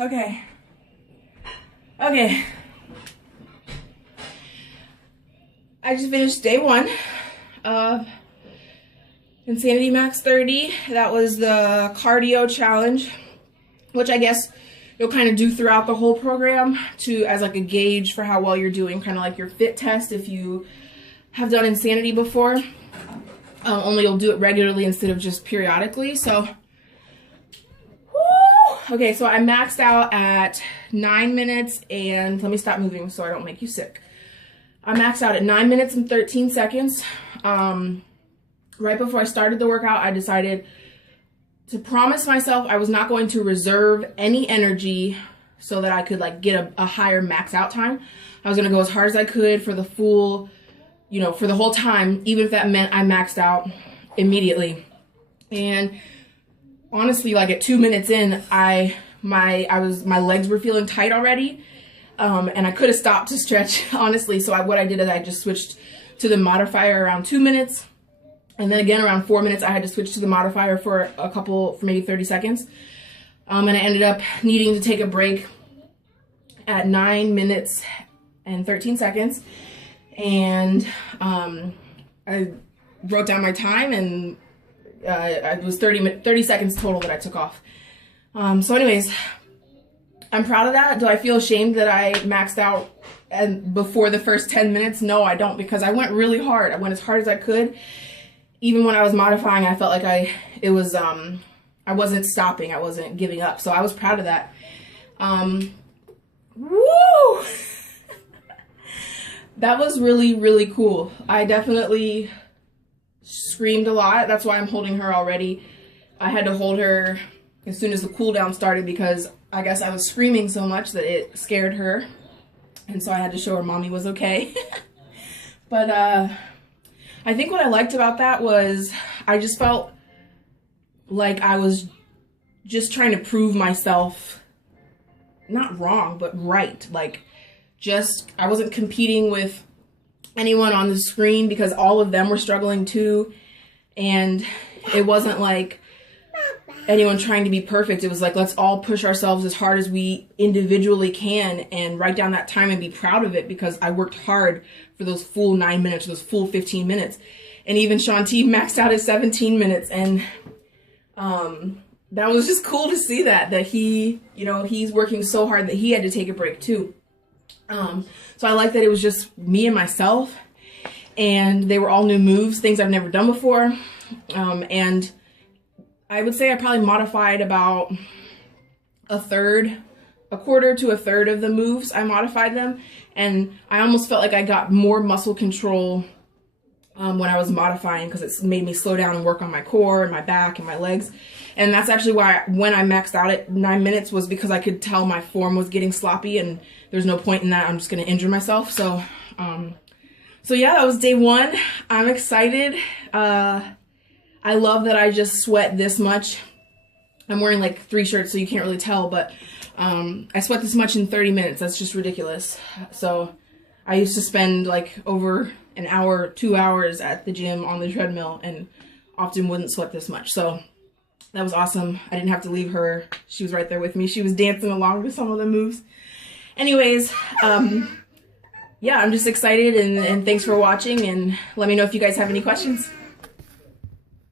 Okay. Okay. I just finished day 1 of Insanity Max 30. That was the cardio challenge, which I guess you'll kind of do throughout the whole program as like a gauge for how well you're doing, kind of like your fit test if you have done Insanity before. Only you'll do it regularly instead of just periodically. So, woo! Okay, so I maxed out at 9 minutes and let me stop moving so I don't make you sick. I maxed out at 9 minutes and 13 seconds. Right before I started the workout, I decided to promise myself I was not going to reserve any energy so that I could like get a higher max out time. I was gonna go as hard as I could for the full, for the whole time, even if that meant I maxed out immediately. And honestly, like at 2 minutes in, my legs were feeling tight already. And I could have stopped to stretch, honestly. So what I did is I just switched to the modifier around 2 minutes. And then again, around 4 minutes, I had to switch to the modifier for maybe 30 seconds. And I ended up needing to take a break at 9 minutes and 13 seconds. And I wrote down my time, and it was 30 seconds total that I took off. So anyways, I'm proud of that. Do I feel ashamed that I maxed out before the first 10 minutes? No, I don't, because I went really hard. I went as hard as I could. Even when I was modifying, I felt like I wasn't stopping. I wasn't giving up. So I was proud of that. Woo! That was really, really cool. I definitely screamed a lot. That's why I'm holding her already. I had to hold her as soon as the cool down started because I guess I was screaming so much that it scared her. And so I had to show her mommy was okay. But I think what I liked about that was I just felt like I was just trying to prove myself, not wrong, but right. Like, I wasn't competing with anyone on the screen because all of them were struggling too. And it wasn't like anyone trying to be perfect. It was like, let's all push ourselves as hard as we individually can and write down that time and be proud of it, because I worked hard for those full 9 minutes, those full 15 minutes. And even Shanti maxed out at 17 minutes. And that was just cool to see that he, he's working so hard that he had to take a break too. So I like that it was just me and myself, and they were all new moves, things I've never done before. And I would say I probably modified about a quarter to a third of the moves. I modified them, and I almost felt like I got more muscle control when I was modifying, because it made me slow down and work on my core and my back and my legs. And that's actually why when I maxed out at 9 minutes was because I could tell my form was getting sloppy, and there's no point in that. I'm just going to injure myself. So yeah, that was day 1. I'm excited. I love that I just sweat this much. I'm wearing like 3 shirts, so you can't really tell, but I sweat this much in 30 minutes. That's just ridiculous. So I used to spend like over an hour, 2 hours at the gym on the treadmill and often wouldn't sweat this much. So that was awesome. I didn't have to leave her. She was right there with me. She was dancing along with some of the moves. Anyways, yeah, I'm just excited, and thanks for watching, and let me know if you guys have any questions.